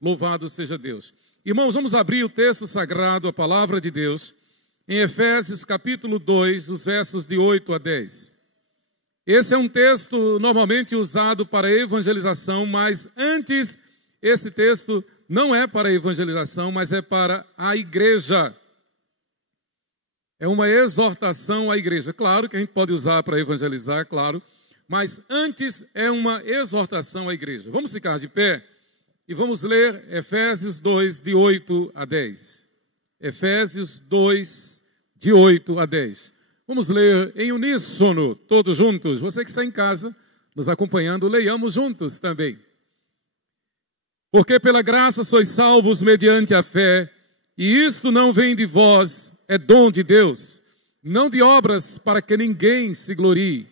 Louvado seja Deus. Irmãos, vamos abrir o texto sagrado, a palavra de Deus, em Efésios capítulo 2, os versos de 8 a 10. Esse é um texto normalmente usado para evangelização, mas antes, esse texto não é para evangelização, mas é para a igreja. É uma exortação à igreja. Claro que a gente pode usar para evangelizar, claro, mas antes é uma exortação à igreja. Vamos ficar de pé e vamos ler Efésios 2, de 8 a 10. Efésios 2, de 8 a 10. Vamos ler em uníssono, todos juntos. Você que está em casa, nos acompanhando, leiamos juntos também. Porque pela graça sois salvos mediante a fé, e isto não vem de vós, é dom de Deus, não de obras para que ninguém se glorie,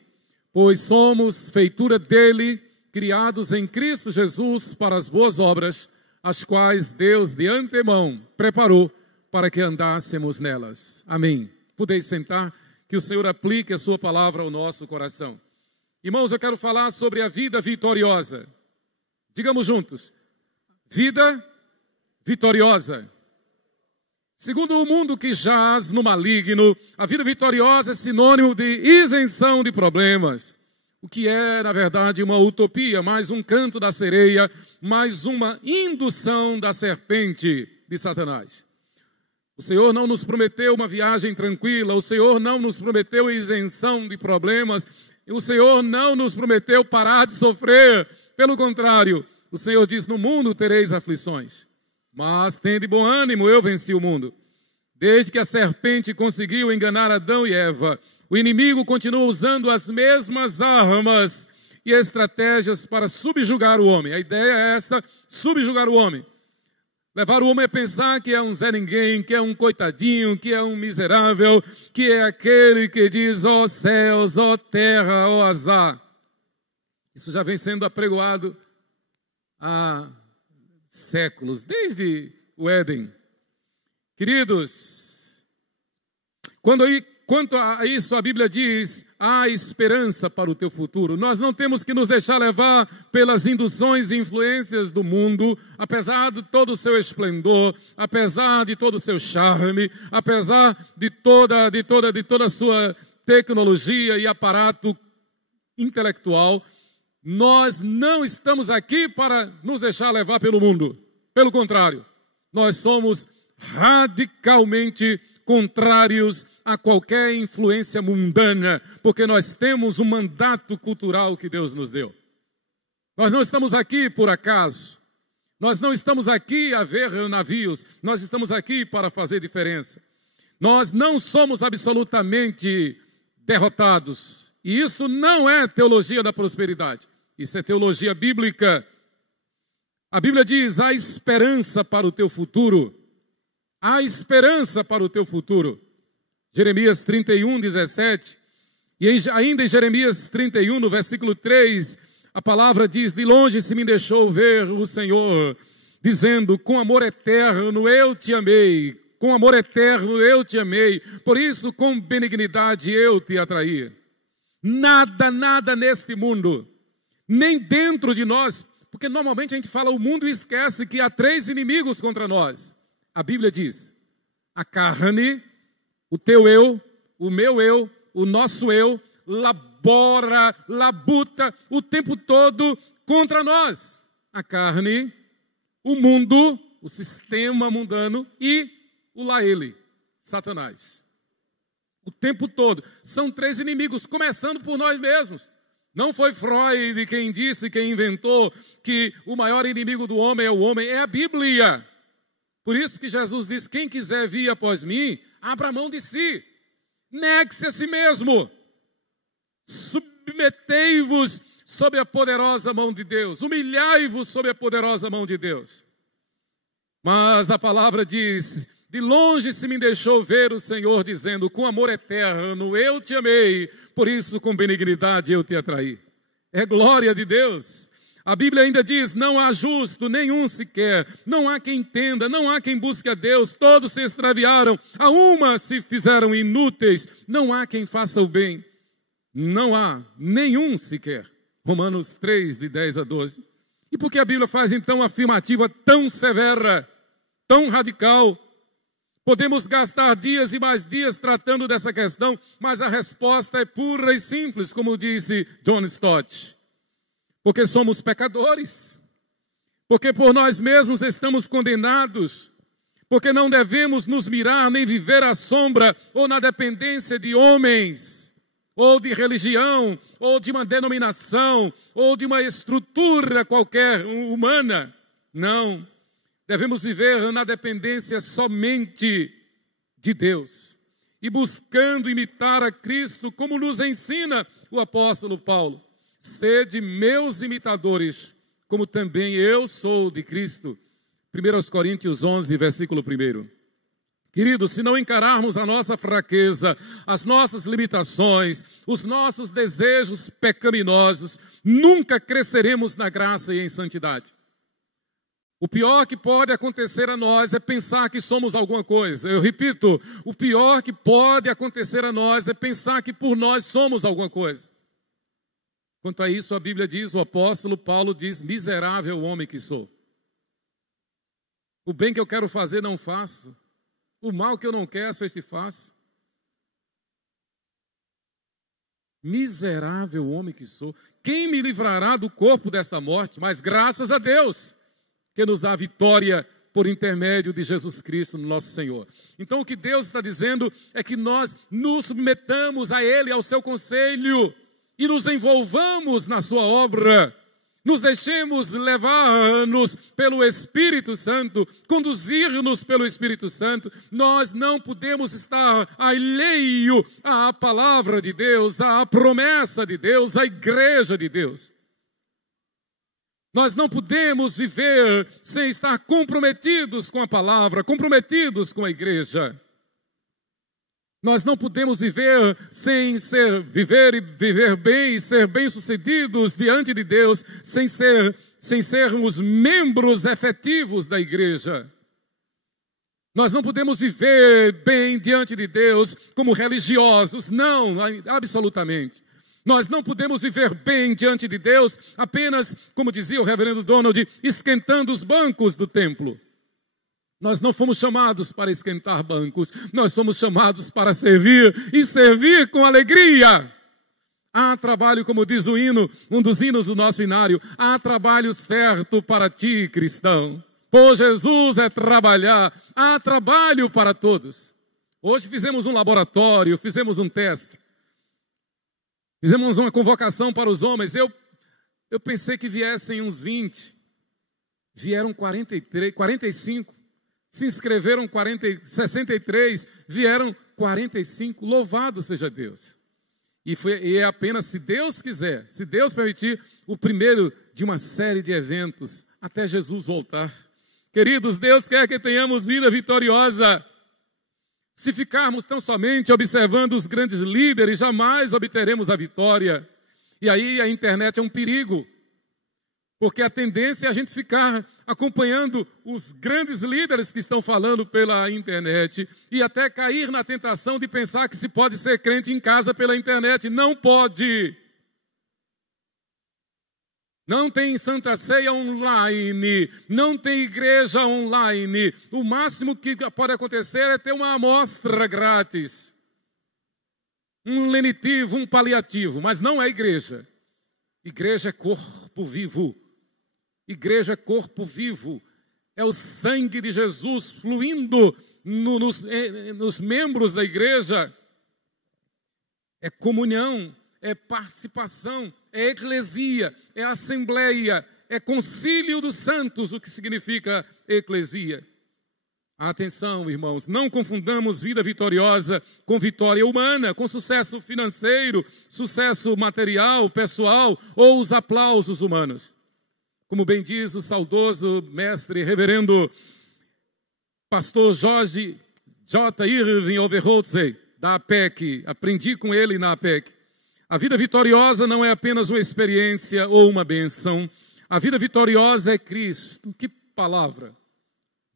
pois somos feitura dele, criados em Cristo Jesus para as boas obras, as quais Deus de antemão preparou para que andássemos nelas. Amém. Podeis sentar, que o Senhor aplique a sua palavra ao nosso coração. Irmãos, eu quero falar sobre a vida vitoriosa. Digamos juntos, vida vitoriosa. Segundo o mundo que jaz no maligno, a vida vitoriosa é sinônimo de isenção de problemas. O que é, na verdade, uma utopia, mais um canto da sereia, mais uma indução da serpente de Satanás. O Senhor não nos prometeu uma viagem tranquila, o Senhor não nos prometeu isenção de problemas, o Senhor não nos prometeu parar de sofrer. Pelo contrário, o Senhor diz, no mundo tereis aflições. Mas tende bom ânimo, eu venci o mundo. Desde que a serpente conseguiu enganar Adão e Eva, o inimigo continua usando as mesmas armas e estratégias para subjugar o homem. A ideia é esta, subjugar o homem. Levar o homem a pensar que é um Zé Ninguém, que é um coitadinho, que é um miserável, que é aquele que diz, ó céus, ó terra, ó azar. Isso já vem sendo apregoado há séculos, desde o Éden. Queridos, quanto a isso a Bíblia diz, há esperança para o teu futuro. Nós não temos que nos deixar levar pelas induções e influências do mundo, apesar de todo o seu esplendor, apesar de todo o seu charme, apesar de toda a sua tecnologia e aparato intelectual. Nós não estamos aqui para nos deixar levar pelo mundo. Pelo contrário, nós somos radicalmente contrários a qualquer influência mundana, porque nós temos um mandato cultural que Deus nos deu. Nós não estamos aqui por acaso. Nós não estamos aqui a ver navios. Nós estamos aqui para fazer diferença. Nós não somos absolutamente derrotados. E isso não é teologia da prosperidade. Isso é teologia bíblica. A Bíblia diz, há esperança para o teu futuro. Há esperança para o teu futuro. Jeremias 31, 17. E ainda em Jeremias 31, no versículo 3, a palavra diz, de longe se me deixou ver o Senhor, dizendo, com amor eterno eu te amei. Com amor eterno eu te amei. Por isso, com benignidade eu te atraí. Nada neste mundo, nem dentro de nós, porque normalmente a gente fala o mundo e esquece que há 3 inimigos contra nós. A Bíblia diz, a carne, o teu eu, o meu eu, o nosso eu, labuta o tempo todo contra nós. A carne, o mundo, o sistema mundano e o lá ele, Satanás. O tempo todo. São 3 inimigos, começando por nós mesmos. Não foi Freud quem disse, quem inventou que o maior inimigo do homem, é a Bíblia. Por isso que Jesus diz, quem quiser vir após mim, abra mão de si. Negue-se a si mesmo. Submetei-vos sob a poderosa mão de Deus. Humilhai-vos sob a poderosa mão de Deus. Mas a palavra diz, de longe se me deixou ver o Senhor dizendo, com amor eterno eu te amei, por isso com benignidade eu te atraí. É glória de Deus. A Bíblia ainda diz, não há justo, nenhum sequer, não há quem entenda, não há quem busque a Deus, todos se extraviaram, a uma se fizeram inúteis, não há quem faça o bem, não há nenhum sequer. Romanos 3, de 10 a 12. E por que a Bíblia faz então uma afirmativa tão severa, tão radical? Podemos gastar dias e mais dias tratando dessa questão, mas a resposta é pura e simples, como disse John Stott. Porque somos pecadores, porque por nós mesmos estamos condenados, porque não devemos nos mirar nem viver à sombra ou na dependência de homens, ou de religião, ou de uma denominação, ou de uma estrutura qualquer humana. Não. Devemos viver na dependência somente de Deus e buscando imitar a Cristo, como nos ensina o apóstolo Paulo. Sede meus imitadores, como também eu sou de Cristo. 1 Coríntios 11, versículo 1. Queridos, se não encararmos a nossa fraqueza, as nossas limitações, os nossos desejos pecaminosos, nunca cresceremos na graça e em santidade. O pior que pode acontecer a nós é pensar que somos alguma coisa. Eu repito, o pior que pode acontecer a nós é pensar que por nós somos alguma coisa. Quanto a isso, a Bíblia diz, o apóstolo Paulo diz, miserável homem que sou. O bem que eu quero fazer não faço. O mal que eu não quero, este faço. Miserável homem que sou. Quem me livrará do corpo desta morte? Mas graças a Deus, que nos dá a vitória por intermédio de Jesus Cristo, nosso Senhor. Então o que Deus está dizendo é que nós nos submetamos a Ele, ao seu conselho, e nos envolvamos na sua obra. Nos deixemos levar-nos pelo Espírito Santo, conduzir-nos pelo Espírito Santo. Nós não podemos estar alheio à palavra de Deus, à promessa de Deus, à igreja de Deus. Nós não podemos viver sem estar comprometidos com a palavra, comprometidos com a igreja. Nós não podemos viver sem viver bem e ser bem-sucedidos diante de Deus, sem sermos membros efetivos da igreja. Nós não podemos viver bem diante de Deus como religiosos, não, absolutamente. Nós não podemos viver bem diante de Deus apenas, como dizia o reverendo Donald, esquentando os bancos do templo. Nós não fomos chamados para esquentar bancos, nós fomos chamados para servir e servir com alegria. Há trabalho, como diz o hino, um dos hinos do nosso inário, há trabalho certo para ti, cristão. Por Jesus é trabalhar, há trabalho para todos. Hoje fizemos um laboratório, fizemos um teste. Fizemos uma convocação para os homens. Eu pensei que viessem uns 20. Vieram 45. Se inscreveram 63. Vieram 45. Louvado seja Deus. E é apenas, se Deus quiser, se Deus permitir, o primeiro de uma série de eventos até Jesus voltar. Queridos, Deus quer que tenhamos vida vitoriosa. Se ficarmos tão somente observando os grandes líderes, jamais obteremos a vitória. E aí a internet é um perigo, porque a tendência é a gente ficar acompanhando os grandes líderes que estão falando pela internet e até cair na tentação de pensar que se pode ser crente em casa pela internet. Não pode. Não tem Santa Ceia online, não tem igreja online. O máximo que pode acontecer é ter uma amostra grátis. Um lenitivo, um paliativo, mas não é igreja. Igreja é corpo vivo. Igreja é corpo vivo. É o sangue de Jesus fluindo nos membros da igreja. É comunhão, é participação, é eclesia, é assembleia, é concílio dos santos, o que significa eclesia. Atenção, irmãos, não confundamos vida vitoriosa com vitória humana, com sucesso financeiro, sucesso material, pessoal ou os aplausos humanos. Como bem diz o saudoso mestre reverendo pastor Jorge J. Irving Overholtze, da APEC, aprendi com ele na APEC. A vida vitoriosa não é apenas uma experiência ou uma bênção. A vida vitoriosa é Cristo. Que palavra!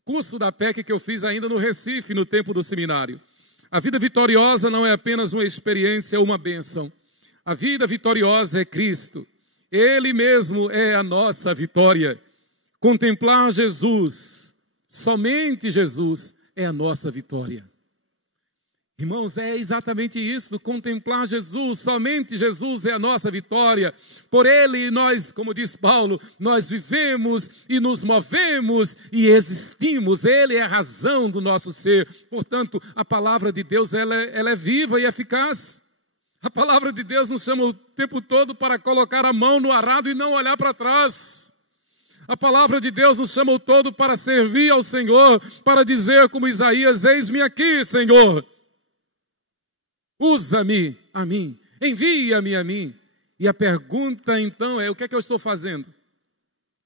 Curso da PEC que eu fiz ainda no Recife, no tempo do seminário. A vida vitoriosa não é apenas uma experiência ou uma bênção. A vida vitoriosa é Cristo. Ele mesmo é a nossa vitória. Contemplar Jesus, somente Jesus, é a nossa vitória. Irmãos, é exatamente isso, contemplar Jesus, somente Jesus é a nossa vitória. Por Ele nós, como diz Paulo, nós vivemos e nos movemos e existimos. Ele é a razão do nosso ser. Portanto, a palavra de Deus, ela é viva e eficaz. A palavra de Deus nos chama o tempo todo para colocar a mão no arado e não olhar para trás. A palavra de Deus nos chama o todo para servir ao Senhor, para dizer como Isaías, eis-me aqui, Senhor. Usa-me a mim, envia-me a mim. E a pergunta então é, o que é que eu estou fazendo?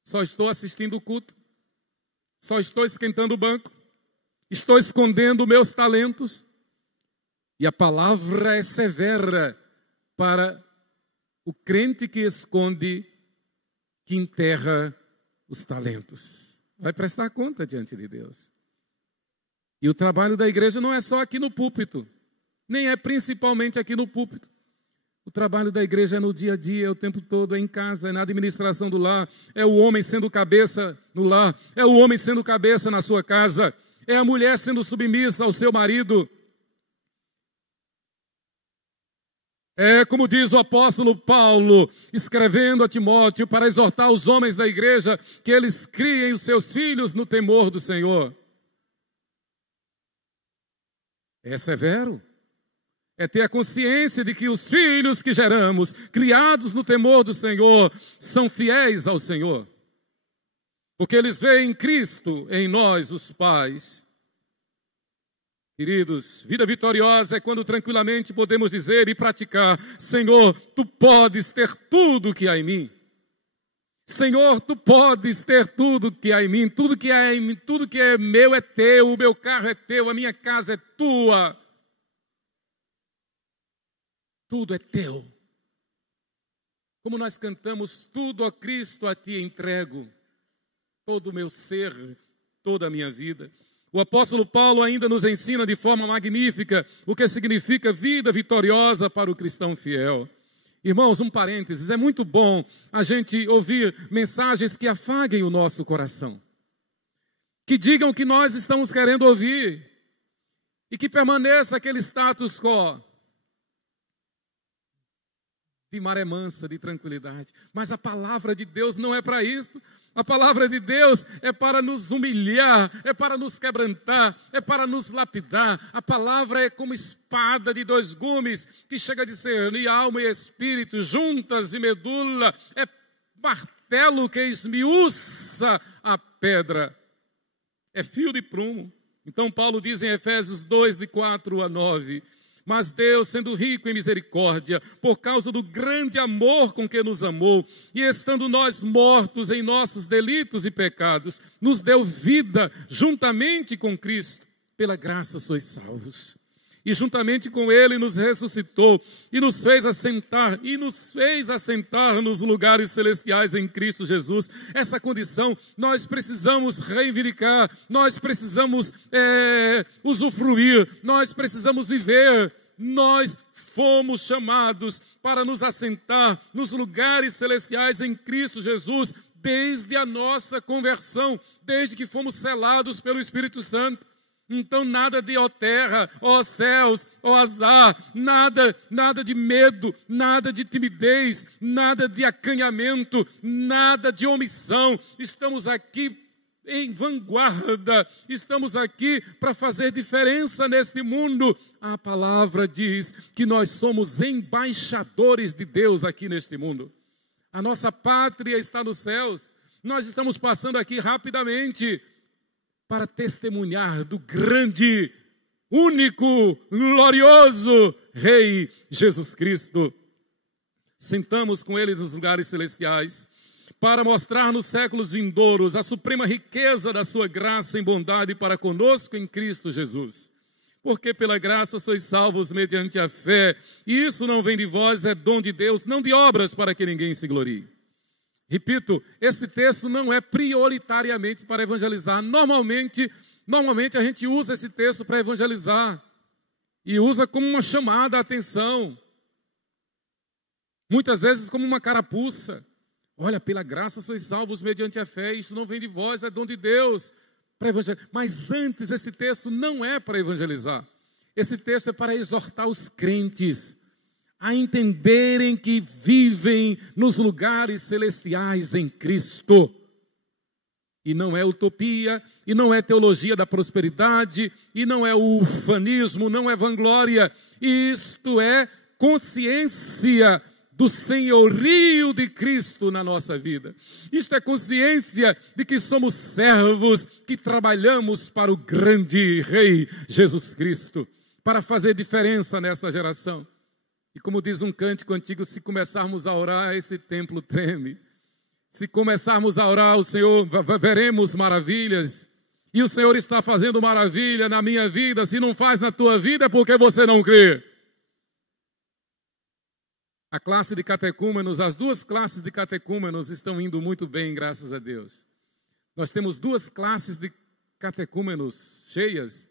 Só estou assistindo o culto? Só estou esquentando o banco? Estou escondendo meus talentos? E a palavra é severa para o crente que esconde, que enterra os talentos. Vai prestar conta diante de Deus. E o trabalho da igreja não é só aqui no púlpito. Nem é principalmente aqui no púlpito. O trabalho da igreja é no dia a dia, é o tempo todo, é em casa, é na administração do lar, é o homem sendo cabeça no lar, é o homem sendo cabeça na sua casa, é a mulher sendo submissa ao seu marido. É como diz o apóstolo Paulo, escrevendo a Timóteo para exortar os homens da igreja que eles criem os seus filhos no temor do Senhor. É severo. É ter a consciência de que os filhos que geramos, criados no temor do Senhor, são fiéis ao Senhor. Porque eles veem Cristo em nós, os pais. Queridos, vida vitoriosa é quando tranquilamente podemos dizer e praticar, Senhor, Tu podes ter tudo que há em mim. Senhor, Tu podes ter tudo que há em mim. Tudo que é meu é Teu, o meu carro é Teu, a minha casa é Tua. Tudo é Teu. Como nós cantamos, tudo a Cristo a Ti entrego. Todo o meu ser, toda a minha vida. O apóstolo Paulo ainda nos ensina de forma magnífica o que significa vida vitoriosa para o cristão fiel. Irmãos, um parênteses, é muito bom a gente ouvir mensagens que afaguem o nosso coração. Que digam o que nós estamos querendo ouvir. E que permaneça aquele status quo. De maré mansa, de tranquilidade. Mas a palavra de Deus não é para isso. A palavra de Deus é para nos humilhar, é para nos quebrantar, é para nos lapidar. A palavra é como espada de dois gumes, que chega a discernir alma e espírito, juntas e medula. É martelo que esmiuça a pedra. É fio de prumo. Então Paulo diz em Efésios 2, de 4 a 9... Mas Deus, sendo rico em misericórdia, por causa do grande amor com que nos amou, e estando nós mortos em nossos delitos e pecados, nos deu vida juntamente com Cristo. Pela graça sois salvos. E juntamente com Ele nos ressuscitou e nos fez assentar nos lugares celestiais em Cristo Jesus. Essa condição nós precisamos reivindicar, nós precisamos usufruir, nós precisamos viver. Nós fomos chamados para nos assentar nos lugares celestiais em Cristo Jesus desde a nossa conversão, desde que fomos selados pelo Espírito Santo. Então nada de ó terra, ó céus, ó azar, nada de medo, nada de timidez, nada de acanhamento, nada de omissão. Estamos aqui em vanguarda, estamos aqui para fazer diferença neste mundo. A palavra diz que nós somos embaixadores de Deus aqui neste mundo. A nossa pátria está nos céus. Nós estamos passando aqui rapidamente para testemunhar do grande, único, glorioso Rei Jesus Cristo. Sentamos com Ele nos lugares celestiais para mostrar nos séculos vindouros a suprema riqueza da sua graça e bondade para conosco em Cristo Jesus. Porque pela graça sois salvos mediante a fé, e isso não vem de vós, é dom de Deus, não de obras para que ninguém se glorie. Repito, esse texto não é prioritariamente para evangelizar. Normalmente a gente usa esse texto para evangelizar. E usa como uma chamada à atenção. Muitas vezes como uma carapuça. Olha, pela graça sois salvos mediante a fé, isso não vem de vós, é dom de Deus, para evangelizar. Mas antes, esse texto não é para evangelizar. Esse texto é para exortar os crentes a entenderem que vivem nos lugares celestiais em Cristo. E não é utopia, e não é teologia da prosperidade, e não é ufanismo, não é vanglória. Isto é consciência do senhorio de Cristo na nossa vida. Isto é consciência de que somos servos que trabalhamos para o grande Rei Jesus Cristo, para fazer diferença nesta geração. E como diz um cântico antigo, se começarmos a orar, esse templo treme. Se começarmos a orar, o Senhor, veremos maravilhas. E o Senhor está fazendo maravilha na minha vida. Se não faz na tua vida, é porque você não crê. A classe de catecúmenos, as duas classes de catecúmenos estão indo muito bem, graças a Deus. Nós temos duas classes de catecúmenos cheias.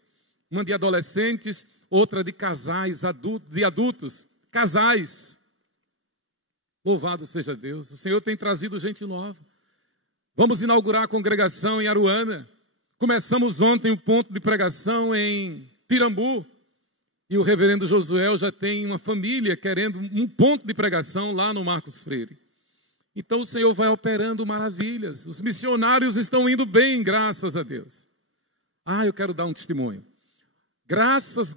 Uma de adolescentes, outra de casais, de adultos. Casais, louvado seja Deus, o Senhor tem trazido gente nova. Vamos inaugurar a congregação em Aruana. Começamos ontem o ponto de pregação em Pirambu. E o reverendo Josué já tem uma família querendo um ponto de pregação lá no Marcos Freire. Então o Senhor vai operando maravilhas. Os missionários estão indo bem, graças a Deus. Eu quero dar um testemunho. Graças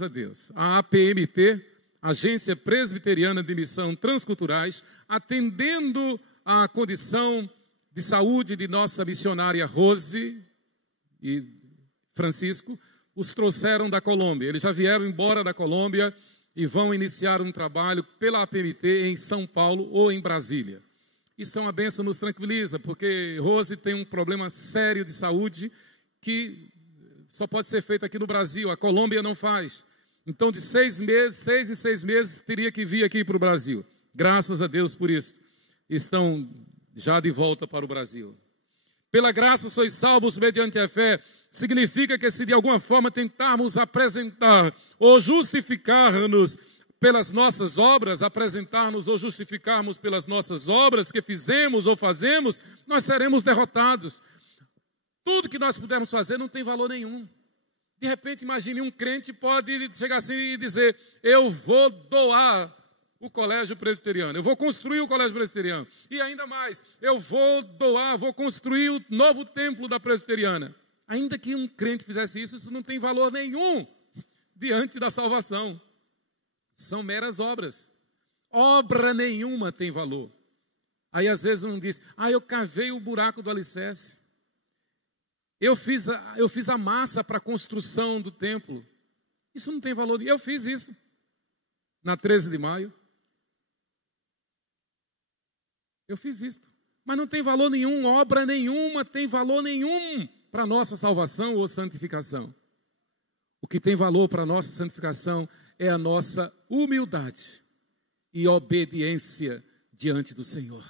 a Deus. A APMT, Agência Presbiteriana de Missão Transculturais, atendendo à condição de saúde de nossa missionária Rose e Francisco, os trouxeram da Colômbia. Eles já vieram embora da Colômbia e vão iniciar um trabalho pela APMT em São Paulo ou em Brasília. Isso é uma bênção, nos tranquiliza, porque Rose tem um problema sério de saúde que só pode ser feito aqui no Brasil. A Colômbia não faz. Então, de 6 em 6 meses, teria que vir aqui para o Brasil. Graças a Deus por isso. Estão já de volta para o Brasil. Pela graça sois salvos mediante a fé. Significa que se de alguma forma tentarmos apresentar ou justificar-nos pelas nossas obras, apresentar-nos ou justificarmos pelas nossas obras que fizemos ou fazemos, nós seremos derrotados. Tudo que nós pudermos fazer não tem valor nenhum. De repente, imagine, um crente pode chegar assim e dizer: eu vou doar o colégio presbiteriano, eu vou construir o colégio presbiteriano. E ainda mais, eu vou doar, vou construir o novo templo da presbiteriana. Ainda que um crente fizesse isso, isso não tem valor nenhum diante da salvação. São meras obras. Obra nenhuma tem valor. Aí às vezes um diz: eu cavei o buraco do alicerce. Eu fiz a massa para a construção do templo. Isso não tem valor. Eu fiz isso na 13 de maio. Eu fiz isso. Mas não tem valor nenhum, obra nenhuma tem valor nenhum para a nossa salvação ou santificação. O que tem valor para a nossa santificação é a nossa humildade e obediência diante do Senhor.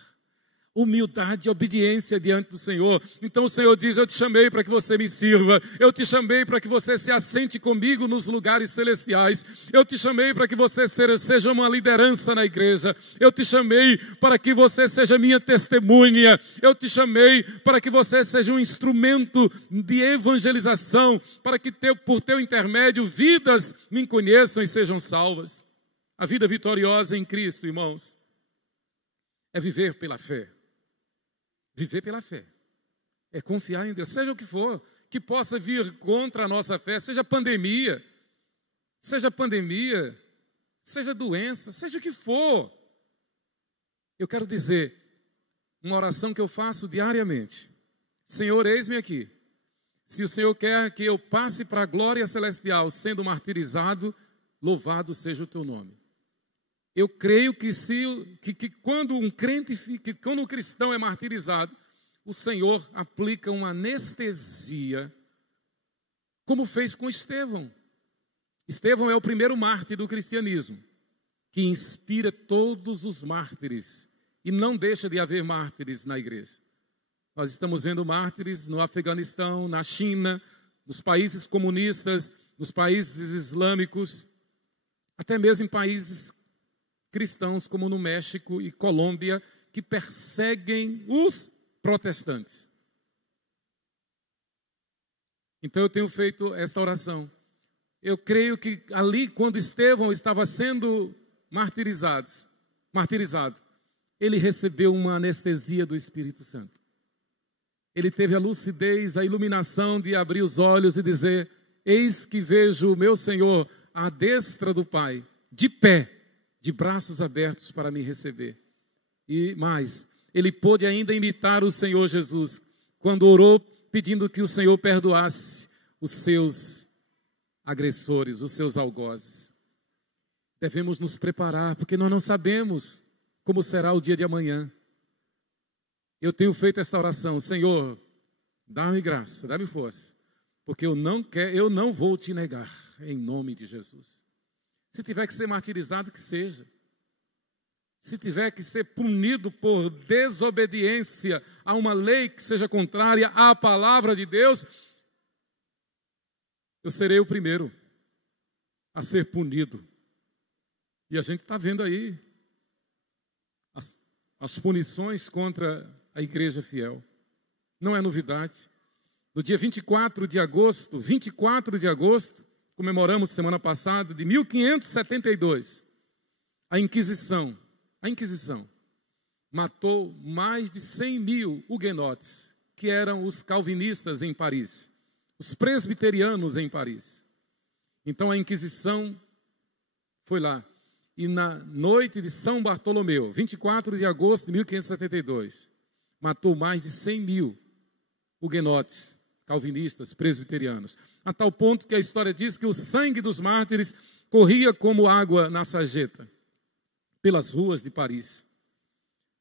Humildade e obediência diante do Senhor. Então o Senhor diz: eu te chamei para que você me sirva. Eu te chamei para que você se assente comigo nos lugares celestiais. Eu te chamei para que você seja uma liderança na igreja. Eu te chamei para que você seja minha testemunha. Eu te chamei para que você seja um instrumento de evangelização, para que por teu intermédio vidas me conheçam e sejam salvas. A vida vitoriosa em Cristo, irmãos, é viver pela fé. Viver pela fé. É confiar em Deus, seja o que for, que possa vir contra a nossa fé, seja pandemia, seja doença, seja o que for. Eu quero dizer, uma oração que eu faço diariamente: Senhor, eis-me aqui. Se o Senhor quer que eu passe para a glória celestial sendo martirizado, louvado seja o teu nome. Eu creio que quando um cristão é martirizado, o Senhor aplica uma anestesia, como fez com Estevão. Estevão é o primeiro mártir do cristianismo, que inspira todos os mártires, e não deixa de haver mártires na igreja. Nós estamos vendo mártires no Afeganistão, na China, nos países comunistas, nos países islâmicos, até mesmo em países cristãos como no México e Colômbia, que perseguem os protestantes. Então eu tenho feito esta oração. Eu creio que ali, quando Estevão estava sendo martirizado, ele recebeu uma anestesia do Espírito Santo. Ele teve a lucidez, a iluminação de abrir os olhos e dizer: eis que vejo o meu Senhor à destra do Pai, de pé, de braços abertos para me receber. E mais, ele pôde ainda imitar o Senhor Jesus, quando orou pedindo que o Senhor perdoasse os seus agressores, os seus algozes. Devemos nos preparar, porque nós não sabemos como será o dia de amanhã. Eu tenho feito esta oração: Senhor, dá-me graça, dá-me força, porque eu não vou te negar, em nome de Jesus. Se tiver que ser martirizado, que seja. Se tiver que ser punido por desobediência a uma lei que seja contrária à palavra de Deus, eu serei o primeiro a ser punido. E a gente está vendo aí as punições contra a igreja fiel. Não é novidade. No dia 24 de agosto, comemoramos semana passada, de 1572, a Inquisição matou mais de 100 mil huguenotes, que eram os calvinistas em Paris, os presbiterianos em Paris. Então a Inquisição foi lá. E na noite de São Bartolomeu, 24 de agosto de 1572, matou mais de 100 mil huguenotes, calvinistas, presbiterianos. A tal ponto que a história diz que o sangue dos mártires corria como água na sarjeta, pelas ruas de Paris.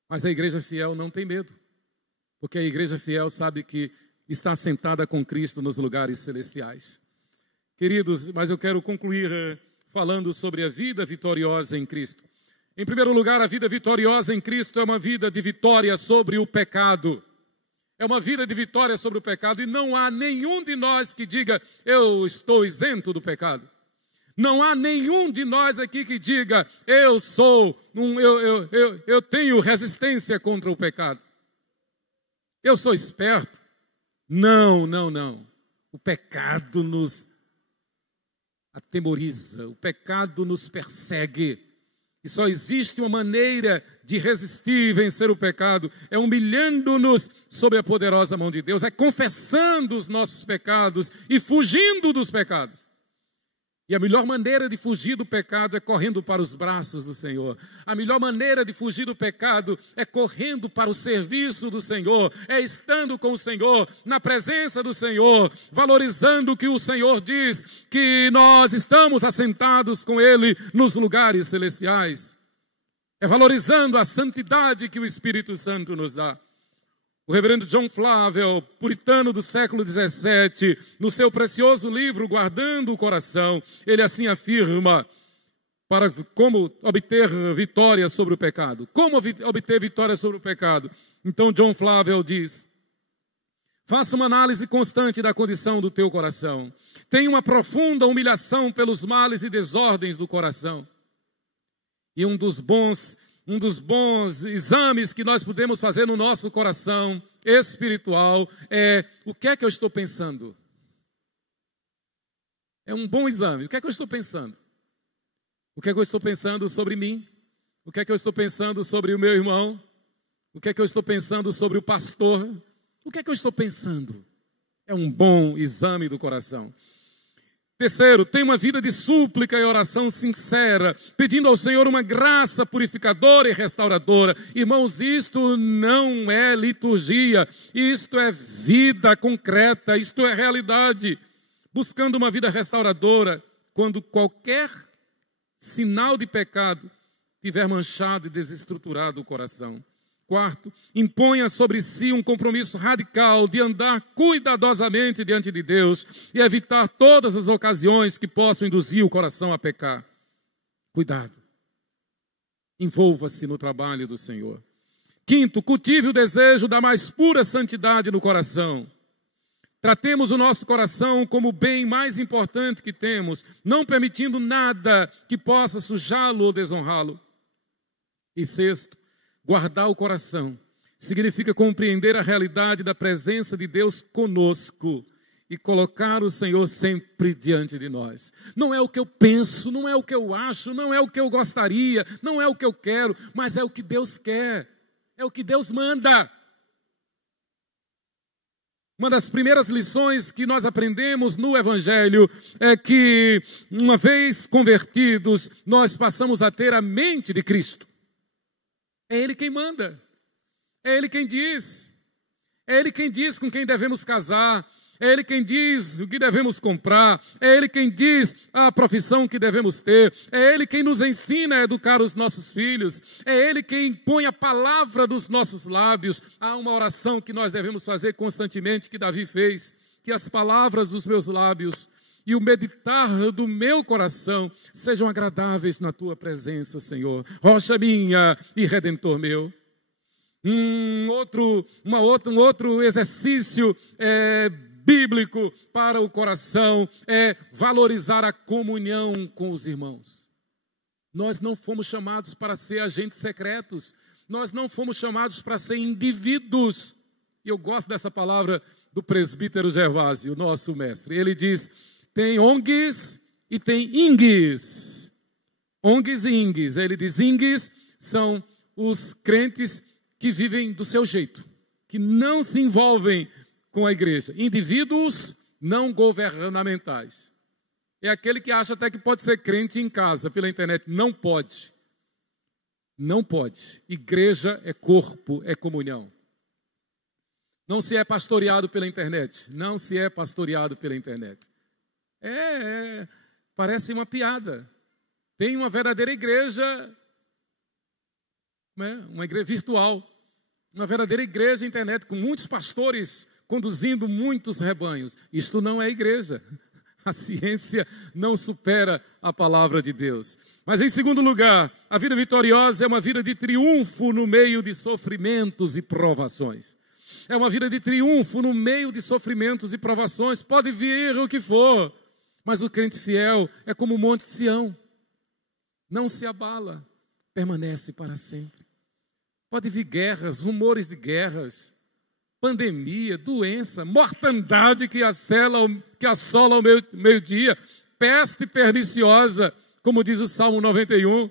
Mas a igreja fiel não tem medo, porque a igreja fiel sabe que está sentada com Cristo nos lugares celestiais. Queridos, mas eu quero concluir falando sobre a vida vitoriosa em Cristo. Em primeiro lugar, a vida vitoriosa em Cristo é uma vida de vitória sobre o pecado. É uma vida de vitória sobre o pecado, e não há nenhum de nós que diga: eu estou isento do pecado. Não há nenhum de nós aqui que diga: eu tenho resistência contra o pecado. Eu sou esperto. Não. O pecado nos atemoriza, o pecado nos persegue. E só existe uma maneira de resistir e vencer o pecado: é humilhando-nos sob a poderosa mão de Deus, é confessando os nossos pecados e fugindo dos pecados. E a melhor maneira de fugir do pecado é correndo para os braços do Senhor. A melhor maneira de fugir do pecado é correndo para o serviço do Senhor, é estando com o Senhor, na presença do Senhor, valorizando o que o Senhor diz, que nós estamos assentados com Ele nos lugares celestiais. É valorizando a santidade que o Espírito Santo nos dá. O reverendo John Flavel, puritano do século XVII, no seu precioso livro Guardando o Coração, ele assim afirma para como obter vitória sobre o pecado. Como obter vitória sobre o pecado? Então John Flavel diz: faça uma análise constante da condição do teu coração. Tenha uma profunda humilhação pelos males e desordens do coração. E um dos bons exames que nós podemos fazer no nosso coração espiritual é: o que é que eu estou pensando? É um bom exame. O que é que eu estou pensando? O que é que eu estou pensando sobre mim? O que é que eu estou pensando sobre o meu irmão? O que é que eu estou pensando sobre o pastor? O que é que eu estou pensando? É um bom exame do coração. Terceiro, tem uma vida de súplica e oração sincera, pedindo ao Senhor uma graça purificadora e restauradora. Irmãos, isto não é liturgia, isto é vida concreta, isto é realidade. Buscando uma vida restauradora, quando qualquer sinal de pecado tiver manchado e desestruturado o coração. Quarto, imponha sobre si um compromisso radical de andar cuidadosamente diante de Deus e evitar todas as ocasiões que possam induzir o coração a pecar. Cuidado. Envolva-se no trabalho do Senhor. Quinto, cultive o desejo da mais pura santidade no coração. Tratemos o nosso coração como o bem mais importante que temos, não permitindo nada que possa sujá-lo ou desonrá-lo. E sexto, Guardar o coração significa compreender a realidade da presença de Deus conosco e colocar o Senhor sempre diante de nós. Não é o que eu penso, não é o que eu acho, não é o que eu gostaria, não é o que eu quero, mas é o que Deus quer, é o que Deus manda. Uma das primeiras lições que nós aprendemos no Evangelho é que, uma vez convertidos, nós passamos a ter a mente de Cristo. É Ele quem manda. É Ele quem diz. É Ele quem diz com quem devemos casar. É Ele quem diz o que devemos comprar. É Ele quem diz a profissão que devemos ter. É Ele quem nos ensina a educar os nossos filhos. É Ele quem põe a palavra dos nossos lábios. Há uma oração que nós devemos fazer constantemente, que Davi fez. Que as palavras dos meus lábios e o meditar do meu coração sejam agradáveis na Tua presença, Senhor. Rocha minha e Redentor meu. Um outro exercício bíblico para o coração é valorizar a comunhão com os irmãos. Nós não fomos chamados para ser agentes secretos. Nós não fomos chamados para ser indivíduos. E eu gosto dessa palavra do presbítero Gervásio, nosso mestre. Ele diz, tem ONGs e tem INGs. ONGs e INGs. Ele diz, INGs são os crentes que vivem do seu jeito, que não se envolvem com a igreja. Indivíduos não governamentais. É aquele que acha até que pode ser crente em casa, pela internet. Não pode. Não pode. Igreja é corpo, é comunhão. Não se é pastoreado pela internet. Não se é pastoreado pela internet. Parece uma piada. Tem uma verdadeira igreja, né? Uma igreja virtual. Uma verdadeira igreja internet, com muitos pastores conduzindo muitos rebanhos. Isto não é igreja. A ciência não supera a palavra de Deus. Mas em segundo lugar, a vida vitoriosa é uma vida de triunfo no meio de sofrimentos e provações. É uma vida de triunfo no meio de sofrimentos e provações. Pode vir o que for, mas o crente fiel é como o Monte Sião. Não se abala, permanece para sempre. Pode vir guerras, rumores de guerras, pandemia, doença, mortandade que assola o meio-dia, peste perniciosa, como diz o Salmo 91.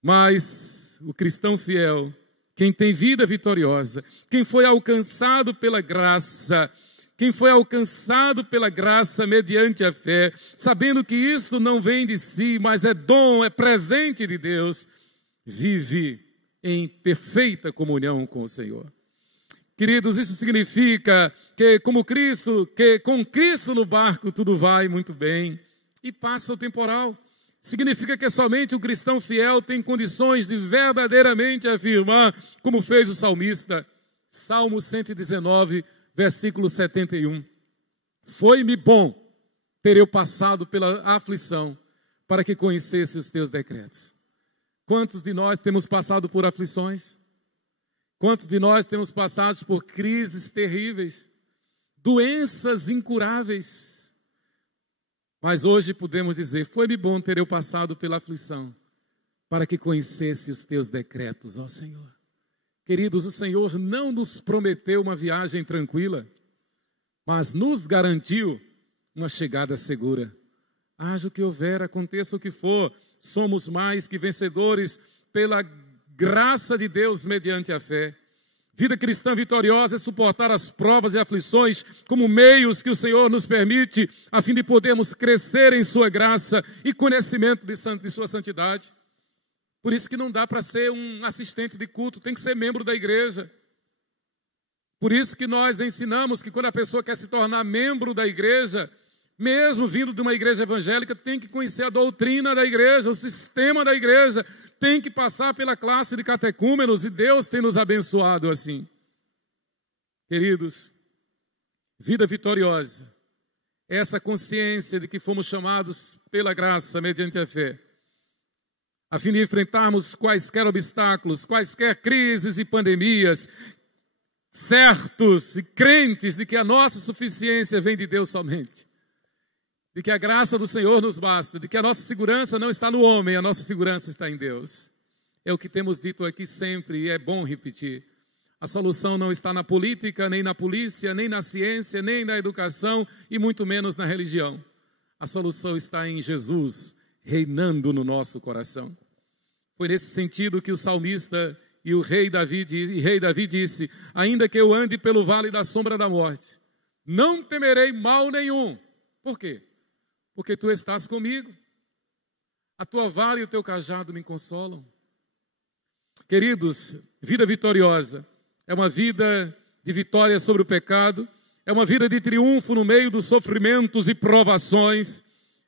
Mas o cristão fiel, quem tem vida vitoriosa, quem foi alcançado pela graça mediante a fé, sabendo que isto não vem de si, mas é dom, é presente de Deus, vive em perfeita comunhão com o Senhor. Queridos, isso significa que com Cristo no barco tudo vai muito bem e passa o temporal. Significa que somente o cristão fiel tem condições de verdadeiramente afirmar, como fez o salmista, Salmo 119, versículo 71. Foi-me bom ter eu passado pela aflição para que conhecesse os teus decretos. Quantos de nós temos passado por aflições? Quantos de nós temos passado por crises terríveis, doenças incuráveis? Mas hoje podemos dizer, foi-me bom ter eu passado pela aflição, para que conhecesse os teus decretos, ó Senhor. Queridos, o Senhor não nos prometeu uma viagem tranquila, mas nos garantiu uma chegada segura. Haja o que houver, aconteça o que for, somos mais que vencedores pela graça de Deus mediante a fé. Vida cristã vitoriosa é suportar as provas e aflições como meios que o Senhor nos permite a fim de podermos crescer em sua graça e conhecimento de sua santidade. Por isso que não dá para ser um assistente de culto, tem que ser membro da igreja. Por isso que nós ensinamos que quando a pessoa quer se tornar membro da igreja, mesmo vindo de uma igreja evangélica, tem que conhecer a doutrina da igreja, o sistema da igreja, tem que passar pela classe de catecúmenos, e Deus tem nos abençoado assim. Queridos, vida vitoriosa, essa consciência de que fomos chamados pela graça, mediante a fé, a fim de enfrentarmos quaisquer obstáculos, quaisquer crises e pandemias, certos e crentes de que a nossa suficiência vem de Deus somente, de que a graça do Senhor nos basta, de que a nossa segurança não está no homem, a nossa segurança está em Deus. É o que temos dito aqui sempre e é bom repetir. A solução não está na política, nem na polícia, nem na ciência, nem na educação e muito menos na religião. A solução está em Jesus reinando no nosso coração. Foi nesse sentido que o salmista e o rei Davi disse: ainda que eu ande pelo vale da sombra da morte, não temerei mal nenhum. Por quê? Porque tu estás comigo. A tua vara e o teu cajado me consolam. Queridos, vida vitoriosa é uma vida de vitória sobre o pecado, é uma vida de triunfo no meio dos sofrimentos e provações,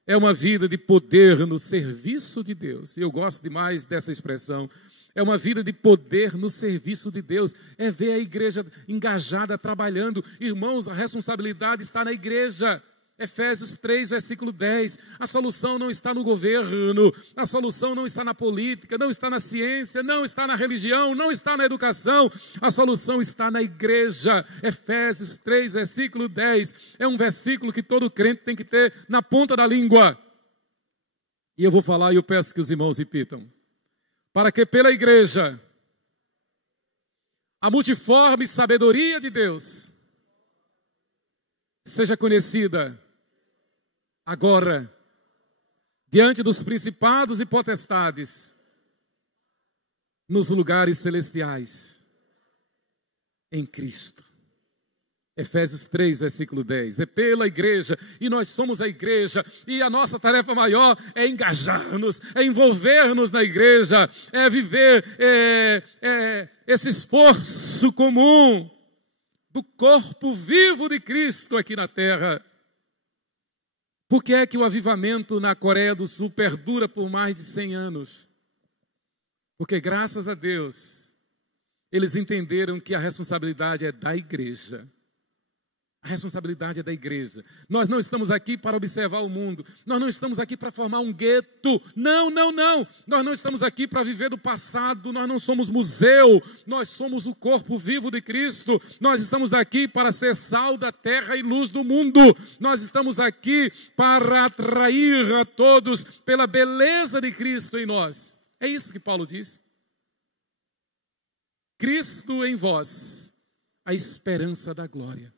é uma vida de poder no serviço de Deus. E eu gosto demais dessa expressão. É uma vida de poder no serviço de Deus. É ver a igreja engajada, trabalhando. Irmãos, a responsabilidade está na igreja. Efésios 3, versículo 10. A solução não está no governo, a solução não está na política, não está na ciência, não está na religião, não está na educação. A solução está na igreja. Efésios 3, versículo 10. É um versículo que todo crente tem que ter na ponta da língua. E eu vou falar e eu peço que os irmãos repitam. Para que pela igreja a multiforme sabedoria de Deus seja conhecida agora, diante dos principados e potestades, nos lugares celestiais, em Cristo. Efésios 3, versículo 10. É pela igreja, e nós somos a igreja, e a nossa tarefa maior é engajar-nos, é envolver-nos na igreja, é viver esse esforço comum do corpo vivo de Cristo aqui na terra. Por que é que o avivamento na Coreia do Sul perdura por mais de 100 anos? Porque, graças a Deus, eles entenderam que a responsabilidade é da igreja. A responsabilidade é da igreja. Nós não estamos aqui para observar o mundo. Nós não estamos aqui para formar um gueto. Não, não, não. Nós não estamos aqui para viver do passado. Nós não somos museu. Nós somos o corpo vivo de Cristo. Nós estamos aqui para ser sal da terra e luz do mundo. Nós estamos aqui para atrair a todos pela beleza de Cristo em nós. É isso que Paulo diz. Cristo em vós, a esperança da glória.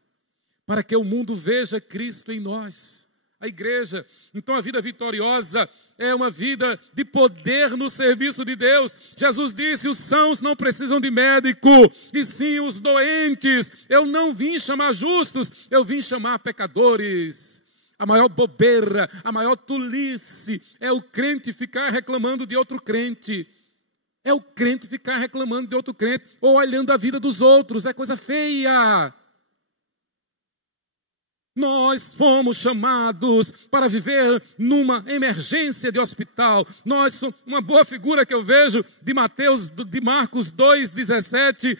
Para que o mundo veja Cristo em nós, a igreja. Então a vida vitoriosa é uma vida de poder no serviço de Deus. Jesus disse: os sãos não precisam de médico, e sim os doentes. Eu não vim chamar justos, eu vim chamar pecadores. A maior bobeira, a maior tolice é o crente ficar reclamando de outro crente. É o crente ficar reclamando de outro crente, ou olhando a vida dos outros. É coisa feia. Nós fomos chamados para viver numa emergência de hospital. Uma boa figura que eu vejo de Marcos 2,17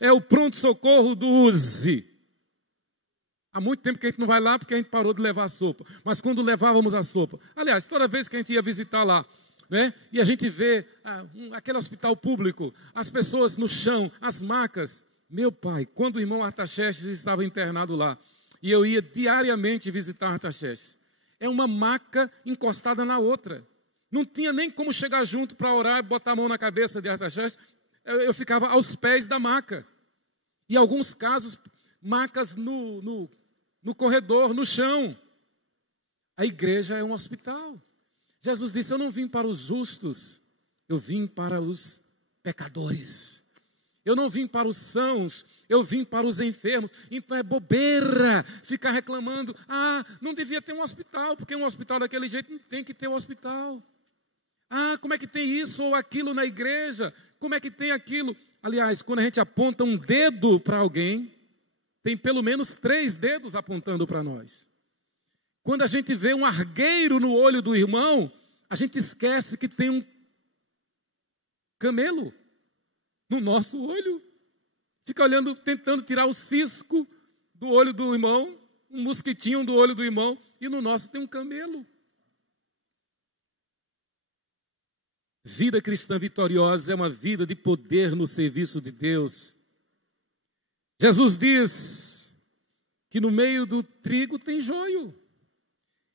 é o pronto-socorro do UZI. Há muito tempo que a gente não vai lá porque a gente parou de levar a sopa. Mas quando levávamos a sopa, aliás, toda vez que a gente ia visitar lá, né, e a gente vê aquele hospital público, as pessoas no chão, as macas. Meu pai, quando o irmão Artaxerxes estava internado lá, e eu ia diariamente visitar Artaxerxes, é uma maca encostada na outra. Não tinha nem como chegar junto para orar e botar a mão na cabeça de Artaxerxes. Eu ficava aos pés da maca. E em alguns casos, macas no corredor, no chão. A igreja é um hospital. Jesus disse: eu não vim para os justos, eu vim para os pecadores. Eu não vim para os sãos, eu vim para os enfermos. Então é bobeira ficar reclamando: não devia ter um hospital, porque um hospital daquele jeito não tem que ter um hospital. Como é que tem isso ou aquilo na igreja? Como é que tem aquilo? Aliás, quando a gente aponta um dedo para alguém, tem pelo menos 3 dedos apontando para nós. Quando a gente vê um argueiro no olho do irmão, a gente esquece que tem um camelo no nosso olho. Fica olhando, tentando tirar o cisco do olho do irmão, um mosquitinho do olho do irmão, e no nosso tem um camelo. Vida cristã vitoriosa é uma vida de poder no serviço de Deus. Jesus diz que no meio do trigo tem joio.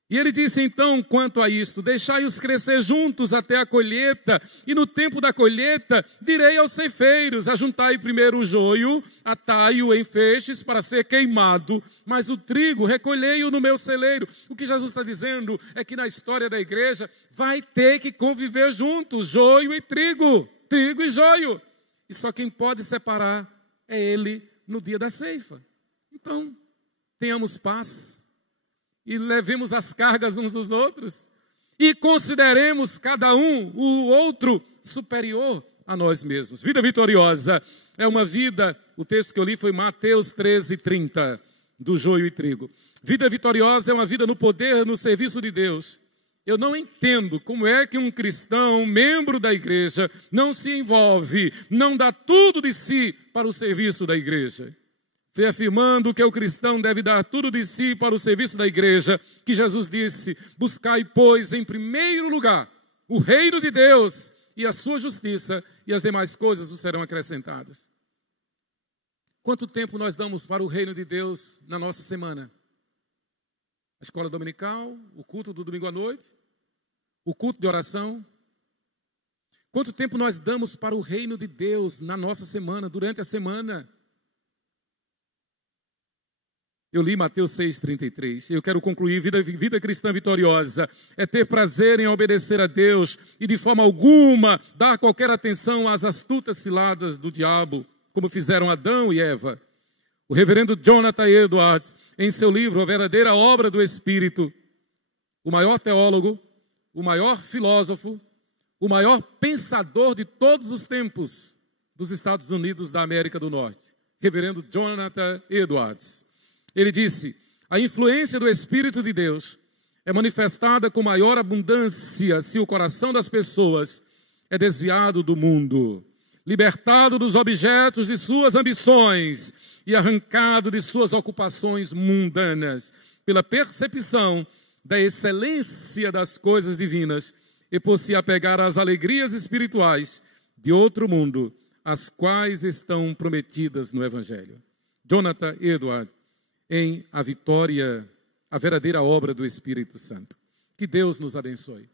E ele disse então, quanto a isto, deixai-os crescer juntos até a colheita, e no tempo da colheita direi aos ceifeiros, ajuntai primeiro o joio, atai-o em feixes para ser queimado, mas o trigo recolhei-o no meu celeiro. O que Jesus está dizendo é que na história da igreja vai ter que conviver juntos, joio e trigo e joio. E só quem pode separar é ele no dia da ceifa. Então, tenhamos paz. E levemos as cargas uns dos outros. E consideremos cada um o outro superior a nós mesmos. Vida vitoriosa é uma vida, o texto que eu li foi Mateus 13:30, do joio e trigo. Vida vitoriosa é uma vida no poder, no serviço de Deus. Eu não entendo como é que um cristão, membro da igreja, não se envolve, não dá tudo de si para o serviço da igreja. Foi afirmando que o cristão deve dar tudo de si para o serviço da igreja, que Jesus disse, buscai, pois, em primeiro lugar, o reino de Deus e a sua justiça, e as demais coisas vos serão acrescentadas. Quanto tempo nós damos para o reino de Deus na nossa semana? A escola dominical, o culto do domingo à noite, o culto de oração. Quanto tempo nós damos para o reino de Deus na nossa semana, durante a semana? Eu li Mateus 6,33, e eu quero concluir, vida cristã vitoriosa é ter prazer em obedecer a Deus e de forma alguma dar qualquer atenção às astutas ciladas do diabo, como fizeram Adão e Eva. O reverendo Jonathan Edwards, em seu livro A Verdadeira Obra do Espírito, o maior teólogo, o maior filósofo, o maior pensador de todos os tempos dos Estados Unidos da América do Norte, reverendo Jonathan Edwards. Ele disse, a influência do Espírito de Deus é manifestada com maior abundância se o coração das pessoas é desviado do mundo, libertado dos objetos de suas ambições e arrancado de suas ocupações mundanas, pela percepção da excelência das coisas divinas e por se apegar às alegrias espirituais de outro mundo, as quais estão prometidas no Evangelho. Jonathan Edwards, em A Vitória, a verdadeira obra do Espírito Santo. Que Deus nos abençoe.